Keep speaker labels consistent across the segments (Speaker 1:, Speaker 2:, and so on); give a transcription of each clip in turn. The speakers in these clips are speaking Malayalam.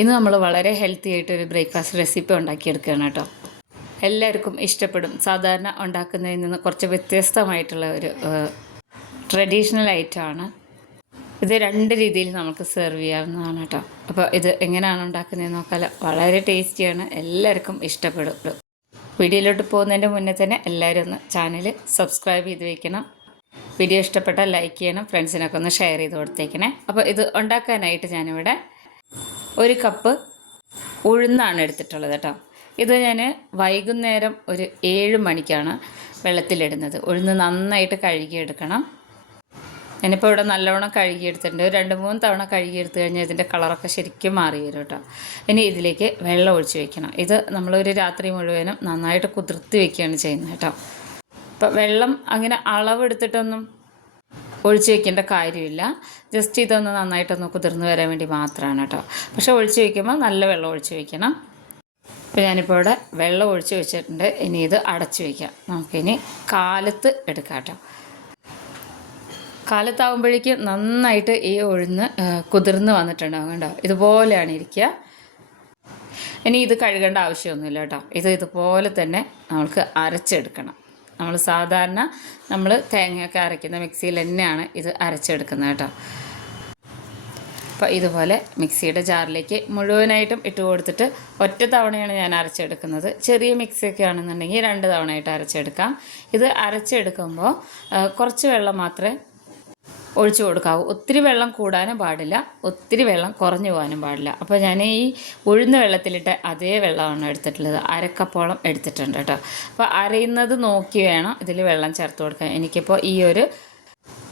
Speaker 1: ഇന്ന് നമ്മൾ വളരെ ഹെൽത്തി ആയിട്ടൊരു ബ്രേക്ക്ഫാസ്റ്റ് റെസിപ്പി ഉണ്ടാക്കിയെടുക്കുകയാണ് കേട്ടോ. എല്ലാവർക്കും ഇഷ്ടപ്പെടും. സാധാരണ ഉണ്ടാക്കുന്നതിൽ നിന്ന് കുറച്ച് വ്യത്യസ്തമായിട്ടുള്ള ഒരു ട്രഡീഷണൽ ഐറ്റമാണ് ഇത് രണ്ട് രീതിയിൽ നമുക്ക് സെർവ് ചെയ്യാവുന്നതാണ് കേട്ടോ. അപ്പോൾ ഇത് എങ്ങനെയാണ് ഉണ്ടാക്കുന്നതെന്ന് നോക്കാൽ വളരെ ടേസ്റ്റിയാണ് എല്ലാവർക്കും ഇഷ്ടപ്പെടും. വീഡിയോയിലോട്ട് പോകുന്നതിന്റെ മുന്നേ തന്നെ എല്ലാവരും ഒന്ന് ചാനൽ സബ്സ്ക്രൈബ് ചെയ്ത് വയ്ക്കണം വീഡിയോ ഇഷ്ടപ്പെട്ടാൽ ലൈക്ക് ചെയ്യണം. ഫ്രണ്ട്സിനൊക്കെ ഒന്ന് ഷെയർ ചെയ്ത് കൊടുത്തേക്കണേ. അപ്പോൾ ഇത് ഉണ്ടാക്കാനായിട്ട് ഞാനിവിടെ ഒരു കപ്പ് ഉഴുന്നാണ് എടുത്തിട്ടുള്ളത് കേട്ടോ. ഇത് ഞാൻ വൈകുന്നേരം ഒരു ഏഴ് മണിക്കാണ് വെള്ളത്തിലിടുന്നത്. ഉഴുന്ന് നന്നായിട്ട് കഴുകിയെടുക്കണം. ഞാനിപ്പോൾ ഇവിടെ നല്ലവണ്ണം കഴുകിയെടുത്തിട്ടുണ്ട്. രണ്ട് മൂന്ന് തവണ കഴുകിയെടുത്ത് കഴിഞ്ഞാൽ ഇതിന്റെ കളറൊക്കെ ശരിക്കും മാറി വരും കേട്ടോ. ഇനി ഇതിലേക്ക് വെള്ളം ഒഴിച്ച് വെക്കണം. ഇത് നമ്മളൊരു രാത്രി മുഴുവനും നന്നായിട്ട് കുതിർത്തി വെക്കുകയാണ് ചെയ്യുന്നത് കേട്ടോ. അപ്പോൾ വെള്ളം അങ്ങനെ അളവെടുത്തിട്ടൊന്നും ഒഴിച്ച് വെക്കേണ്ട കാര്യമില്ല. ജസ്റ്റ് ഇതൊന്ന് നന്നായിട്ടൊന്ന് കുതിർന്ന് വരാൻ വേണ്ടി മാത്രമാണ് കേട്ടോ. പക്ഷേ ഒഴിച്ച് വയ്ക്കുമ്പോൾ നല്ല വെള്ളം ഒഴിച്ച് വെക്കണം. അപ്പോൾ ഞാനിപ്പോൾ ഇവിടെ വെള്ളം ഒഴിച്ച് വെച്ചിട്ടുണ്ട്. ഇനി ഇത് അടച്ച് വയ്ക്കാം നമുക്കിനി കാലത്ത് എടുക്കാം കേട്ടോ. കാലത്താവുമ്പോഴേക്കും നന്നായിട്ട് ഈ ഉഴുന്ന് ആ, കുതിർന്ന് വന്നിട്ടുണ്ടാവും കണ്ടോ? ഇതുപോലെയാണ് ഇരിക്കുക. ഇനി ഇത് കഴുകേണ്ട ആവശ്യമൊന്നുമില്ല കേട്ടോ. ഇത് ഇതുപോലെ തന്നെ നമ്മൾക്ക് അരച്ചെടുക്കണം. നമ്മൾ സാധാരണ നമ്മൾ തേങ്ങയൊക്കെ അരയ്ക്കുന്ന മിക്സിയിൽ തന്നെയാണ് ഇത് അരച്ചെടുക്കുന്നത് കേട്ടോ. അപ്പോൾ ഇതുപോലെ മിക്സിയുടെ ജാറിലേക്ക് മുഴുവനായിട്ടും ഇട്ട് കൊടുത്തിട്ട് ഒറ്റ തവണയാണ് ഞാൻ അരച്ചെടുക്കുന്നത്. ചെറിയ മിക്സിയൊക്കെ ആണെന്നുണ്ടെങ്കിൽ രണ്ട് തവണയായിട്ട് അരച്ചെടുക്കാം. ഇത് അരച്ചെടുക്കുമ്പോൾ കുറച്ച് വെള്ളം മാത്രമേ ഒഴിച്ചു കൊടുക്കാവൂ. ഒത്തിരി വെള്ളം കൂടാനും പാടില്ല ഒത്തിരി വെള്ളം കുറഞ്ഞു പോകാനും പാടില്ല. അപ്പോൾ ഞാൻ ഈ ഉഴുന്ന വെള്ളത്തിലിട്ട് അതേ വെള്ളമാണ് എടുത്തിട്ടുള്ളത്. അരക്കപ്പോളം എടുത്തിട്ടുണ്ട് കേട്ടോ. അപ്പോൾ അരയുന്നത് നോക്കി വേണം ഇതിൽ വെള്ളം ചേർത്ത് കൊടുക്കാൻ. എനിക്കിപ്പോൾ ഈ ഒരു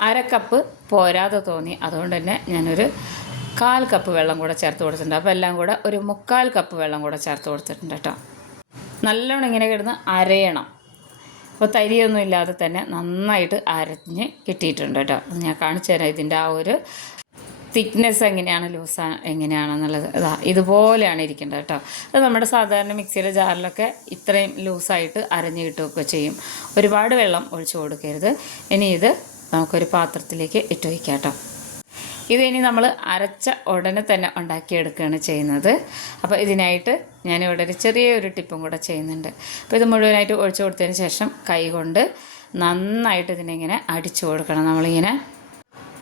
Speaker 1: അരക്കപ്പ് കപ്പ് പോരാതെ തോന്നി. അതുകൊണ്ട് തന്നെ ഞാനൊരു കാൽ കപ്പ് വെള്ളം കൂടെ ചേർത്ത് കൊടുത്തിട്ടുണ്ട്. അപ്പോൾ എല്ലാം കൂടെ ഒരു മുക്കാൽ കപ്പ് വെള്ളം കൂടെ ചേർത്ത് കൊടുത്തിട്ടുണ്ട് കേട്ടോ. നല്ലോണം ഇങ്ങനെ കിടന്ന് അരയണം. അപ്പോൾ തരിയൊന്നും ഇല്ലാതെ തന്നെ നന്നായിട്ട് അരഞ്ഞ് കിട്ടിയിട്ടുണ്ട് കേട്ടോ. ഞാൻ കാണിച്ചു തരാം ഇതിന്റെ ആ ഒരു തിക്നെസ് എങ്ങനെയാണ് ലൂസ് എങ്ങനെയാണെന്നുള്ളത്. ഇതാ ഇതുപോലെയാണ് ഇരിക്കേണ്ടത് കേട്ടോ. അത് നമ്മുടെ സാധാരണ മിക്സിയുടെ ജാറിലൊക്കെ ഇത്രയും ലൂസായിട്ട് അരഞ്ഞ് കിട്ടുകയൊക്കെ ചെയ്യും. ഒരുപാട് വെള്ളം ഒഴിച്ചു കൊടുക്കരുത്. ഇനി ഇത് നമുക്കൊരു പാത്രത്തിലേക്ക് ഇട്ട് വയ്ക്കാം കേട്ടോ. ഇത് ഇനി നമ്മൾ അരച്ച ഉടനെ തന്നെ ഉണ്ടാക്കിയെടുക്കുകയാണ് ചെയ്യുന്നത്. അപ്പോൾ ഇതിനായിട്ട് ഞാനിവിടെ ഒരു ചെറിയൊരു ടിപ്പും കൂടെ ചെയ്യുന്നുണ്ട്. അപ്പോൾ ഇത് മുഴുവനായിട്ട് ഒഴിച്ചു കൊടുത്തതിന് ശേഷം കൈ കൊണ്ട് നന്നായിട്ട് ഇതിനെ അടിച്ചു കൊടുക്കണം. നമ്മളിങ്ങനെ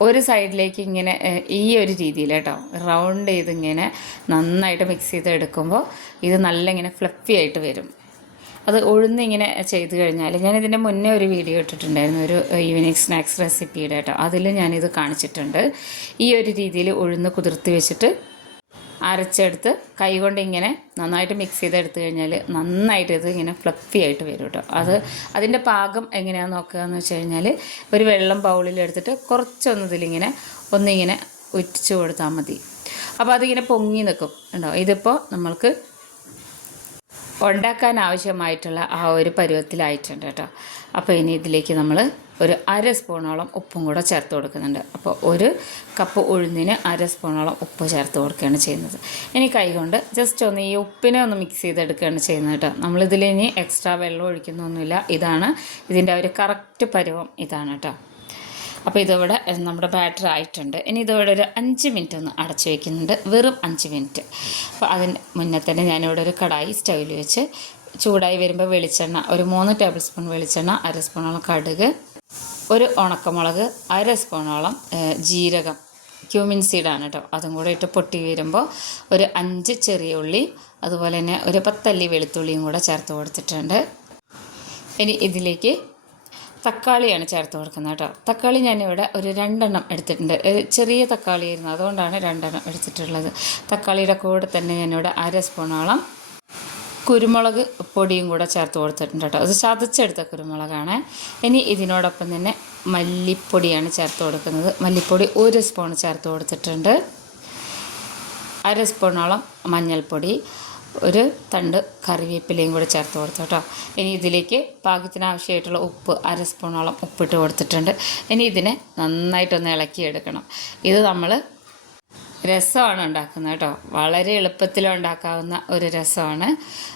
Speaker 1: ഒരു സൈഡിലേക്ക് ഇങ്ങനെ ഈ ഒരു രീതിയിൽ കേട്ടോ റൗണ്ട് ചെയ്ത് ഇങ്ങനെ നന്നായിട്ട് മിക്സ് ചെയ്ത് എടുക്കുമ്പോൾ ഇത് നല്ല ഇങ്ങനെ ഫ്ലഫി ആയിട്ട് വരും. അത് ഉഴുന്ന് ഇങ്ങനെ ചെയ്ത് കഴിഞ്ഞാൽ ഞാൻ ഇതിന്റെ മുന്നേ ഒരു വീഡിയോ ഇട്ടിട്ടുണ്ടായിരുന്നു ഒരു ഈവനിങ് സ്നാക്സ് റെസിപ്പിയുടെ കേട്ടോ. അതിൽ ഞാനിത് കാണിച്ചിട്ടുണ്ട്. ഈ ഒരു രീതിയിൽ ഉഴുന്ന് കുതിർത്തി വെച്ചിട്ട് അരച്ചെടുത്ത് കൈകൊണ്ട് ഇങ്ങനെ നന്നായിട്ട് മിക്സ് ചെയ്തെടുത്ത് കഴിഞ്ഞാൽ നന്നായിട്ട് ഇത് ഇങ്ങനെ ഫ്ലഫി ആയിട്ട് വരും കേട്ടോ. അത് അതിന്റെ പാകം എങ്ങനെയാണെന്ന് നോക്കുക എന്ന് വെച്ച് കഴിഞ്ഞാൽ ഒരു വെള്ളം ബൗളിൽ എടുത്തിട്ട് കുറച്ചൊന്ന് ഇതിലിങ്ങനെ ഒന്നിങ്ങനെ ഉറ്റിച്ച് കൊടുത്താൽ മതി. അപ്പോൾ അതിങ്ങനെ പൊങ്ങി നിൽക്കും ഉണ്ടോ ഇതിപ്പോൾ നമ്മൾക്ക് ഉണ്ടാക്കാൻ ആവശ്യമായിട്ടുള്ള ആ ഒരു പരുവത്തിലായിട്ടുണ്ട് കേട്ടോ. അപ്പോൾ ഇനി ഇതിലേക്ക് നമ്മൾ ഒരു അര സ്പൂണോളം ഉപ്പും കൂടെ ചേർത്ത് കൊടുക്കുന്നുണ്ട്. അപ്പോൾ ഒരു കപ്പ് ഉഴുന്നിന് അര സ്പൂണോളം ഉപ്പ് ചേർത്ത് കൊടുക്കുകയാണ് ചെയ്യുന്നത്. ഇനി കൈകൊണ്ട് ജസ്റ്റ് ഒന്ന് ഈ ഉപ്പിനെ ഒന്ന് മിക്സ് ചെയ്തെടുക്കുകയാണ് ചെയ്യുന്നത് കേട്ടോ. നമ്മളിതിൽ ഇനി എക്സ്ട്രാ വെള്ളം ഒഴിക്കുന്നൊന്നുമില്ല. ഇതാണ് ഇതിന്റെ ഒരു കറക്റ്റ് പരുവം ഇതാണ് കേട്ടോ. അപ്പോൾ ഇതിവിടെ നമ്മുടെ ബാറ്റർ ആയിട്ടുണ്ട്. ഇനി ഇതിവിടെ ഒരു അഞ്ച് മിനിറ്റ് ഒന്ന് അടച്ചു വയ്ക്കുന്നുണ്ട് വെറും അഞ്ച് മിനിറ്റ് അപ്പോൾ അതിന് മുന്നേ തന്നെ ഞാനിവിടെ ഒരു കടായി സ്റ്റൗവിൽ വെച്ച് ചൂടായി വരുമ്പോൾ വെളിച്ചെണ്ണ ഒരു മൂന്ന് ടേബിൾ സ്പൂൺ വെളിച്ചെണ്ണ അര സ്പൂണോളം കടുക് ഒരു ഉണക്കമുളക് അര സ്പൂണോളം ജീരകം ക്യൂമിൻ സീഡാണ് കേട്ടോ അതും കൂടെ ഇട്ട് പൊട്ടി വരുമ്പോൾ ഒരു അഞ്ച് ചെറിയ ഉള്ളി അതുപോലെ തന്നെ ഒരു പത്തല്ലി വെളുത്തുള്ളിയും കൂടെ ചേർത്ത് കൊടുത്തിട്ടുണ്ട്. ഇനി ഇതിലേക്ക് തക്കാളിയാണ് ചേർത്ത് കൊടുക്കുന്നത് കേട്ടോ. തക്കാളി ഞാനിവിടെ ഒരു രണ്ടെണ്ണം എടുത്തിട്ടുണ്ട്. ചെറിയ തക്കാളി ആയിരുന്നു അതുകൊണ്ടാണ് രണ്ടെണ്ണം എടുത്തിട്ടുള്ളത്. തക്കാളിയുടെ കൂടെ തന്നെ ഞാനിവിടെ അര സ്പൂണോളം കുരുമുളക് പൊടിയും കൂടെ ചേർത്ത് കൊടുത്തിട്ടുണ്ട് കേട്ടോ. അത് ചതച്ചെടുത്ത കുരുമുളകാണ്. ഇനി ഇതിനോടൊപ്പം തന്നെ മല്ലിപ്പൊടിയാണ് ചേർത്ത് കൊടുക്കുന്നത്. മല്ലിപ്പൊടി ഒരു സ്പൂൺ ചേർത്ത് കൊടുത്തിട്ടുണ്ട്. അര സ്പൂണോളം മഞ്ഞൾപ്പൊടി. ഒരു തണ്ട് കറിവേപ്പിലയും കൂടെ ചേർത്ത് കൊടുത്തു കേട്ടോ. ഇനി ഇതിലേക്ക് പാകത്തിനാവശ്യമായിട്ടുള്ള ഉപ്പ് അര സ്പൂണോളം ഉപ്പിട്ട് കൊടുത്തിട്ടുണ്ട്. ഇനി ഇതിനെ നന്നായിട്ടൊന്ന് ഇളക്കിയെടുക്കണം. ഇത് നമ്മൾ രസമാണ് ഉണ്ടാക്കുന്നത് കേട്ടോ. വളരെ എളുപ്പത്തിൽ ഉണ്ടാക്കാവുന്ന ഒരു രസമാണ്.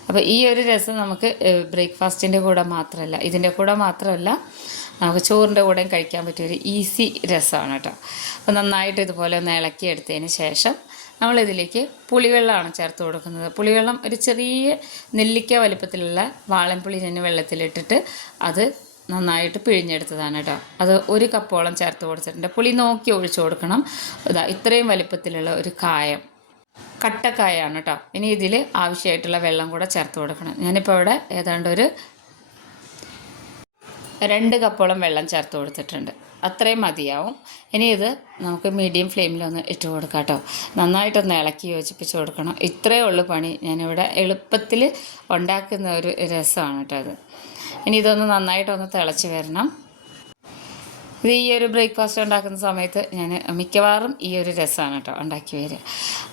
Speaker 1: അപ്പോൾ ഈ ഒരു രസം നമുക്ക് ബ്രേക്ക്ഫാസ്റ്റിന്റെ കൂടെ മാത്രമല്ല ഇതിന്റെ കൂടെ മാത്രമല്ല നമുക്ക് ചോറിന്റെ കൂടെയും കഴിക്കാൻ പറ്റിയ ഒരു ഈസി രസമാണ് കേട്ടോ. അപ്പോൾ നന്നായിട്ട് ഇതുപോലെ ഒന്ന് ഇളക്കിയെടുത്തതിന് ശേഷം നമ്മളിതിലേക്ക് പുളിവെള്ളമാണ് ചേർത്ത് കൊടുക്കുന്നത്. പുളിവെള്ളം ഒരു ചെറിയ നെല്ലിക്ക വലിപ്പത്തിലുള്ള വാളൻപുളി ഞാൻ വെള്ളത്തിലിട്ടിട്ട് അത് നന്നായിട്ട് പിഴിഞ്ഞെടുത്തതാണ് കേട്ടോ. അത് ഒരു കപ്പോളം ചേർത്ത് കൊടുത്തിട്ടുണ്ട്. പുളി നോക്കി ഒഴിച്ചു കൊടുക്കണം. ഇതാ ഇത്രയും വലിപ്പത്തിലുള്ള ഒരു കായം. കട്ടക്കായാണ് കേട്ടോ. ഇനി ഇതിൽ ആവശ്യമായിട്ടുള്ള വെള്ളം കൂടെ ചേർത്ത് കൊടുക്കണം. ഞാനിപ്പോൾ ഇവിടെ ഏതാണ്ട് ഒരു രണ്ട് കപ്പോളം വെള്ളം ചേർത്ത് കൊടുത്തിട്ടുണ്ട്. അത്രയും മതിയാവും. ഇനി ഇത് നമുക്ക് മീഡിയം ഫ്ലെയിമിലൊന്ന് ഇട്ട് കൊടുക്കാം കേട്ടോ നന്നായിട്ടൊന്ന് ഇളക്കി യോജിപ്പിച്ച് കൊടുക്കണം. ഇത്രയേ ഉള്ളൂ പണി. ഞാനിവിടെ എളുപ്പത്തിൽ ഉണ്ടാക്കുന്ന ഒരു രസമാണ് കേട്ടോ അത് ഇനി ഇതൊന്ന് നന്നായിട്ടൊന്ന് തിളച്ച് വരണം. ഇത് ഈ ഒരു ബ്രേക്ക്ഫാസ്റ്റ് ഉണ്ടാക്കുന്ന സമയത്ത് ഞാൻ മിക്കവാറും ഈ ഒരു രസമാണ് കേട്ടോ ഉണ്ടാക്കി വരിക.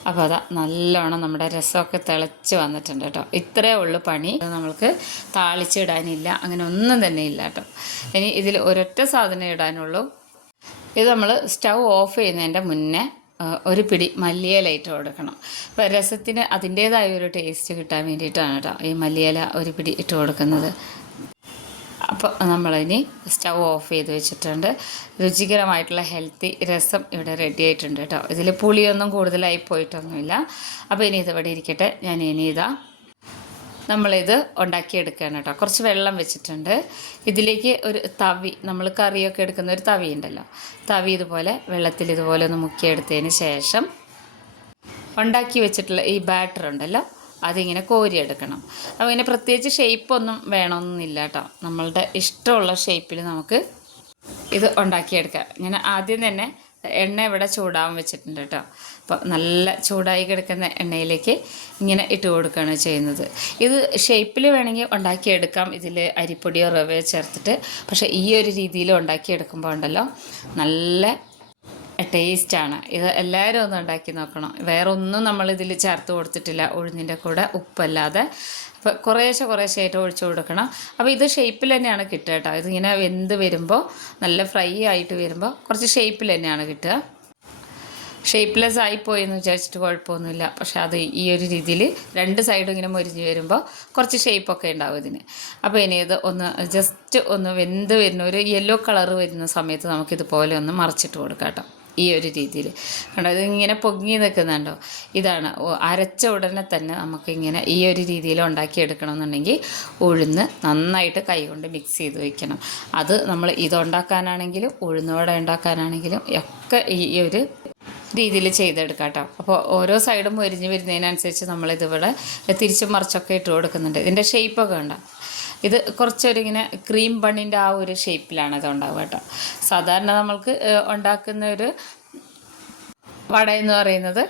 Speaker 1: അപ്പോൾ അതാ നല്ലോണം നമ്മുടെ രസമൊക്കെ തിളച്ച് വന്നിട്ടുണ്ട് കേട്ടോ. ഇത്രയേ ഉള്ളൂ പണി. നമ്മൾക്ക് താളിച്ചിടാനില്ല. അങ്ങനെ ഒന്നും തന്നെ ഇല്ല കേട്ടോ. ഇനി ഇതിൽ ഒരൊറ്റ സാധനം ഇടാനുള്ളൂ. ഇത് നമ്മൾ സ്റ്റൗ ഓഫ് ചെയ്യുന്നതിന്റെ മുന്നേ ഒരു പിടി മല്ലിയില ഇട്ട് കൊടുക്കണം. അപ്പോൾ രസത്തിന് അതിന്റേതായ ഒരു ടേസ്റ്റ് കിട്ടാൻ വേണ്ടിയിട്ടാണ് കേട്ടോ ഈ മല്ലിയില ഒരു പിടി ഇട്ട് കൊടുക്കുന്നത്. അപ്പോൾ നമ്മളിനി സ്റ്റൗ ഓഫ് ചെയ്ത് വെച്ചിട്ടുണ്ട്. രുചികരമായിട്ടുള്ള ഹെൽത്തി രസം ഇവിടെ റെഡി ആയിട്ടുണ്ട് കേട്ടോ ഇതിൽ പുളിയൊന്നും കൂടുതലായി പോയിട്ടൊന്നുമില്ല. അപ്പോൾ ഇനി ഇതിവിടെ ഇരിക്കട്ടെ. ഞാൻ ഇനി ഇതാ നമ്മളിത് ഉണ്ടാക്കിയെടുക്കുകയാണ് കേട്ടോ കുറച്ച് വെള്ളം വെച്ചിട്ടുണ്ട്. ഇതിലേക്ക് ഒരു തവി നമ്മൾ കറിയൊക്കെ എടുക്കുന്ന ഒരു തവി ഉണ്ടല്ലോ. തവി ഇതുപോലെ വെള്ളത്തിൽ ഇതുപോലെ ഒന്ന് മുക്കിയെടുത്തതിന് ശേഷം ഉണ്ടാക്കി വെച്ചിട്ടുള്ള ഈ ബാറ്റർ ഉണ്ടല്ലോ. അതിങ്ങനെ കോരിയെടുക്കണം. അപ്പോൾ ഇങ്ങനെ പ്രത്യേകിച്ച് ഷേപ്പൊന്നും വേണമെന്നില്ല കേട്ടോ നമ്മളുടെ ഇഷ്ടമുള്ള ഷേപ്പിൽ നമുക്ക് ഇത് ഉണ്ടാക്കിയെടുക്കാം. ഞാൻ ആദ്യം തന്നെ എണ്ണ ഇവിടെ ചൂടാവാൻ വെച്ചിട്ടുണ്ട് കേട്ടോ അപ്പോൾ നല്ല ചൂടായി കിടക്കുന്ന എണ്ണയിലേക്ക് ഇങ്ങനെ ഇട്ട് കൊടുക്കുകയാണ് ചെയ്യുന്നത്. ഇത് ഷേപ്പിൽ വേണമെങ്കിൽ ഉണ്ടാക്കിയെടുക്കാം. ഇതിൽ അരിപ്പൊടിയോ റവയോ ചേർത്തിട്ട്. പക്ഷേ ഈ ഒരു രീതിയിൽ ഉണ്ടാക്കിയെടുക്കുമ്പോൾ ഉണ്ടല്ലോ നല്ല ടേസ്റ്റാണ്. ഇത് എല്ലാവരും ഒന്ന് ഉണ്ടാക്കി നോക്കണം. വേറെ ഒന്നും നമ്മളിതിൽ ചേർത്ത് കൊടുത്തിട്ടില്ല. ഉഴുന്നിന്റെ കൂടെ ഉപ്പല്ലാതെ. അപ്പോൾ കുറേശ്ശെ കുറേശ്ശെ ആയിട്ട് ഒഴിച്ചു കൊടുക്കണം. അപ്പോൾ ഇത് ഷേപ്പിൽ തന്നെയാണ് കിട്ടുക കേട്ടോ. ഇതിങ്ങനെ വെന്ത് വരുമ്പോൾ നല്ല ഫ്രൈ ആയിട്ട് വരുമ്പോൾ കുറച്ച് ഷേപ്പിൽ തന്നെയാണ് കിട്ടുക. ഷേപ്പ്ലെസ് ആയിപ്പോയി എന്ന് വിചാരിച്ചിട്ട് കുഴപ്പമൊന്നുമില്ല. പക്ഷേ അത് ഈ ഒരു രീതിയിൽ രണ്ട് സൈഡും ഇങ്ങനെ മുരിഞ്ഞ് വരുമ്പോൾ കുറച്ച് ഷേപ്പൊക്കെ ഉണ്ടാവും ഇതിന്. അപ്പോൾ ഇനി ഇത് ഒന്ന് ജസ്റ്റ് ഒന്ന് വെന്ത് വരുന്ന ഒരു യെല്ലോ കളർ വരുന്ന സമയത്ത് നമുക്കിതുപോലെ ഒന്ന് മറിച്ചിട്ട് കൊടുക്കാം കേട്ടോ. ഈ ഒരു രീതിയിൽ. കണ്ടോ? ഇതിങ്ങനെ പൊങ്ങി നിൽക്കുന്നുണ്ടോ? ഇതാണ്. അരച്ച ഉടനെ തന്നെ നമുക്കിങ്ങനെ ഈ ഒരു രീതിയിൽ ഉണ്ടാക്കിയെടുക്കണമെന്നുണ്ടെങ്കിൽ ഉഴുന്ന് നന്നായിട്ട് കൈകൊണ്ട് മിക്സ് ചെയ്ത് വയ്ക്കണം അത് നമ്മൾ ഇതുണ്ടാക്കാനാണെങ്കിലും ഉഴുന്നോടെ ഉണ്ടാക്കാനാണെങ്കിലും ഒക്കെ ഈ ഒരു രീതിയിൽ ചെയ്തെടുക്കാം കേട്ടോ അപ്പോൾ ഓരോ സൈഡും ഒരിഞ്ഞ് വരുന്നതിനനുസരിച്ച് നമ്മളിതിവിടെ തിരിച്ചും മറിച്ചൊക്കെ ഇട്ട് കൊടുക്കുന്നുണ്ട്. ഇതിന്റെ ഷേപ്പൊക്കെ ഉണ്ടോ ഇത് കുറച്ചൊരു ഇങ്ങനെ ക്രീം ബണ്ണിന്റെ ആ ഒരു ഷേപ്പിലാണ് ഇത് ഉണ്ടാവുക കേട്ടോ. സാധാരണ നമ്മൾക്ക് ഉണ്ടാക്കുന്ന ഒരു വട എന്ന് പറയുന്നത്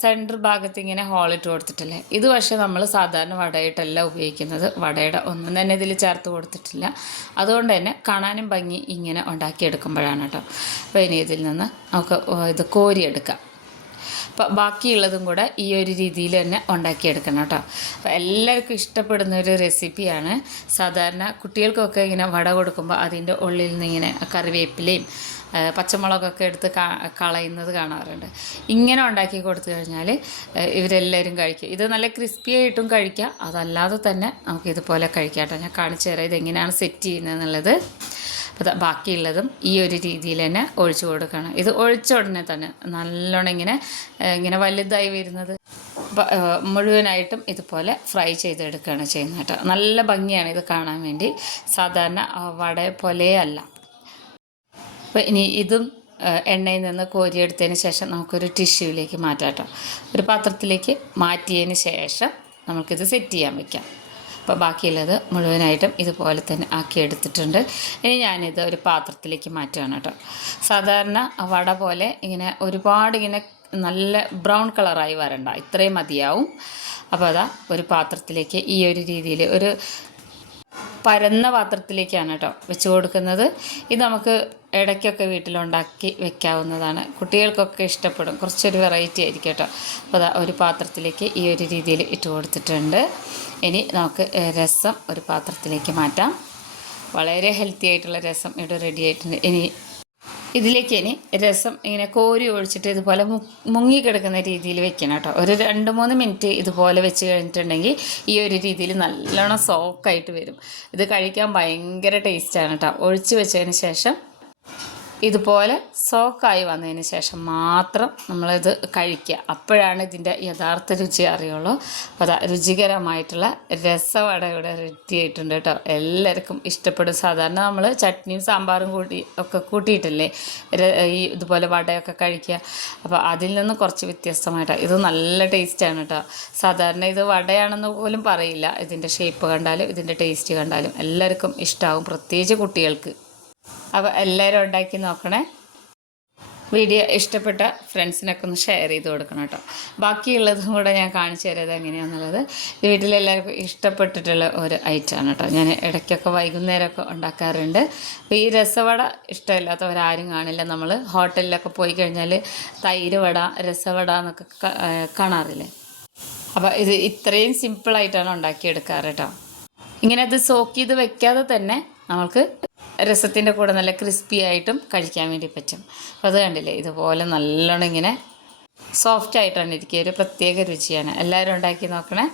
Speaker 1: സെന്റർ ഭാഗത്ത് ഇങ്ങനെ ഹോളിട്ട് കൊടുത്തിട്ടില്ലേ? ഇത് പക്ഷേ നമ്മൾ സാധാരണ വടയായിട്ടല്ല ഉപയോഗിക്കുന്നത്. വടയുടെ ഒന്നും തന്നെ ഇതിൽ ചേർത്ത് കൊടുത്തിട്ടില്ല. അതുകൊണ്ട് തന്നെ കാണാനും ഭംഗി ഇങ്ങനെ ഉണ്ടാക്കിയെടുക്കുമ്പോഴാണ് കേട്ടോ. അപ്പോൾ ഇനി ഇതിൽ നിന്ന് നമുക്ക് ഇത് കോരിയെടുക്കാം. അപ്പോൾ ബാക്കിയുള്ളതും കൂടെ ഈ ഒരു രീതിയിൽ തന്നെ ഉണ്ടാക്കിയെടുക്കണം കേട്ടോ. അപ്പോൾ എല്ലാവർക്കും ഇഷ്ടപ്പെടുന്ന ഒരു റെസിപ്പിയാണ്. സാധാരണ കുട്ടികൾക്കൊക്കെ ഇങ്ങനെ വട കൊടുക്കുമ്പോൾ അതിന്റെ ഉള്ളിൽ നിന്ന് ഇങ്ങനെ കറിവേപ്പിലയും പച്ചമുളകൊക്കെ എടുത്ത് കളയുന്നത് കാണാറുണ്ട്. ഇങ്ങനെ ഉണ്ടാക്കി കൊടുത്തു കഴിഞ്ഞാൽ ഇവരെല്ലാവരും കഴിക്കും. ഇത് നല്ല ക്രിസ്പി ആയിട്ടും കഴിക്കാം. അതല്ലാതെ തന്നെ നമുക്ക് ഇതുപോലെ കഴിക്കാം കേട്ടോ. ഞാൻ കാണിച്ചു തരാം ഇതെങ്ങനെയാണ് സെറ്റ് ചെയ്യുന്നത് എന്നുള്ളത് അപ്പോൾ ബാക്കിയുള്ളതും ഈ ഒരു രീതിയിൽ തന്നെ ഒഴിച്ചു കൊടുക്കണം. ഇത് ഒഴിച്ച ഉടനെ തന്നെ നല്ലോണം ഇങ്ങനെ ഇങ്ങനെ വലുതായി വരുന്നത്. മുഴുവനായിട്ടും ഇതുപോലെ ഫ്രൈ ചെയ്തെടുക്കുകയാണ് ചെയ്യുന്നത് കേട്ടോ. നല്ല ഭംഗിയാണ് ഇത് കാണാൻ വേണ്ടി. സാധാരണ വട പോലെയല്ല അപ്പോൾ ഇനി ഇതും എണ്ണയിൽ നിന്ന് കോരിയെടുത്തതിന് ശേഷം നമുക്കൊരു ടിഷ്യൂവിലേക്ക് മാറ്റാം കേട്ടോ. ഒരു പാത്രത്തിലേക്ക് മാറ്റിയതിന് ശേഷം നമുക്കിത് സെറ്റ് ചെയ്യാൻ വയ്ക്കാം അപ്പോൾ ബാക്കിയുള്ളത് മുഴുവനായിട്ടും ഇതുപോലെ തന്നെ ആക്കി എടുത്തിട്ടുണ്ട്. ഇനി ഞാനിത് ഒരു പാത്രത്തിലേക്ക് മാറ്റുകയാണ് കേട്ടോ. സാധാരണ വട പോലെ ഇങ്ങനെ ഒരുപാട് ഇങ്ങനെ നല്ല ബ്രൗൺ കളറായി വരണ്ട. ഇത്രയും മതിയാവും. അപ്പോൾ അതാ ഒരു പാത്രത്തിലേക്ക് ഈ ഒരു രീതിയിൽ ഒരു പരന്ന പാത്രത്തിലേക്കാണ് കേട്ടോ വെച്ച് കൊടുക്കുന്നത്. ഇത് നമുക്ക് ഇടയ്ക്കൊക്കെ വീട്ടിലുണ്ടാക്കി വെക്കാവുന്നതാണ്. കുട്ടികൾക്കൊക്കെ ഇഷ്ടപ്പെടും. കുറച്ചൊരു വെറൈറ്റി ആയിരിക്കും കേട്ടോ. അപ്പോൾ ഒരു പാത്രത്തിലേക്ക് ഈ ഒരു രീതിയിൽ ഇട്ട് കൊടുത്തിട്ടുണ്ട്. ഇനി നമുക്ക് രസം ഒരു പാത്രത്തിലേക്ക് മാറ്റാം. വളരെ ഹെൽത്തി ആയിട്ടുള്ള രസം ഇവിടെ റെഡി ആയിട്ടുണ്ട്. ഇനി ഇതിലേക്ക് ഇനി രസം ഇങ്ങനെ കോരി ഒഴിച്ചിട്ട് ഇതുപോലെ മുങ്ങി മുങ്ങിക്കിടക്കുന്ന രീതിയിൽ വെക്കണം കേട്ടോ. ഒരു രണ്ട് മൂന്ന് മിനിറ്റ് ഇതുപോലെ വെച്ച് കഴിഞ്ഞിട്ടുണ്ടെങ്കിൽ ഈ ഒരു രീതിയിൽ നല്ലോണം സോക്കായിട്ട് വരും. ഇത് കഴിക്കാൻ ഭയങ്കര ടേസ്റ്റാണ് കേട്ടോ. ഒഴിച്ച് വെച്ചതിന് ശേഷം ഇതുപോലെ സോക്കായി വന്നതിന് ശേഷം മാത്രം നമ്മളിത് കഴിക്കുക. അപ്പോഴാണ് ഇതിന്റെ യഥാർത്ഥ രുചി അറിയുള്ളൂ. അപ്പോൾ അതാ രുചികരമായിട്ടുള്ള രസവട ഇവിടെ റെഡി ആയിട്ടുണ്ട് കേട്ടോ. എല്ലാവർക്കും ഇഷ്ടപ്പെടും. സാധാരണ നമ്മൾ ചട്നിയും സാമ്പാറും കൂട്ടി ഒക്കെ കൂട്ടിയിട്ടല്ലേ? ഈ ഇതുപോലെ വടയൊക്കെ കഴിക്കുക. അപ്പോൾ അതിൽ നിന്ന് കുറച്ച് വ്യത്യസ്തമായിട്ടോ ഇത് നല്ല ടേസ്റ്റാണ് കേട്ടോ. സാധാരണ ഇത് വടയാണെന്ന് പോലും പറയില്ല. ഇതിന്റെ ഷേപ്പ് കണ്ടാലും ഇതിന്റെ ടേസ്റ്റ് കണ്ടാലും എല്ലാവർക്കും ഇഷ്ടമാവും പ്രത്യേകിച്ച് കുട്ടികൾക്ക്. അപ്പോൾ എല്ലാവരും ഉണ്ടാക്കി നോക്കണേ. വീഡിയോ ഇഷ്ടപ്പെട്ട ഫ്രണ്ട്സിനൊക്കെ ഒന്ന് ഷെയർ ചെയ്ത് കൊടുക്കണം കേട്ടോ. ബാക്കിയുള്ളതും കൂടെ ഞാൻ കാണിച്ചു തരാം എങ്ങനെയാണെന്നുള്ളത് വീട്ടിലെല്ലാവർക്കും ഇഷ്ടപ്പെട്ടിട്ടുള്ള ഒരു ഐറ്റമാണ് കേട്ടോ. ഞാൻ ഇടയ്ക്കൊക്കെ വൈകുന്നേരമൊക്കെ ഉണ്ടാക്കാറുണ്ട്. അപ്പോൾ ഈ രസവട ഇഷ്ടമില്ലാത്തവരാരും കാണില്ല. നമ്മൾ ഹോട്ടലിലൊക്കെ പോയി കഴിഞ്ഞാൽ തൈര് വട രസവട എന്നൊക്കെ കാണാറില്ലേ? അപ്പോൾ ഇത് ഇത്രയും സിമ്പിളായിട്ടാണ് ഉണ്ടാക്കിയെടുക്കാറ് കേട്ടോ. ഇങ്ങനെ അത് സോക്ക് ചെയ്ത് വെക്കാതെ തന്നെ നമ്മൾക്ക് രസത്തിന്റെ കൂടെ നല്ല ക്രിസ്പി ആയിട്ടും കഴിക്കാൻ വേണ്ടി പറ്റും. അപ്പോൾ അത് കണ്ടില്ലേ? ഇതുപോലെ നല്ലോണം ഇങ്ങനെ സോഫ്റ്റ് ആയിട്ടാണ് ഇരിക്കുക. ഒരു പ്രത്യേക രുചിയാണ്. എല്ലാവരും ഉണ്ടാക്കി നോക്കണേ.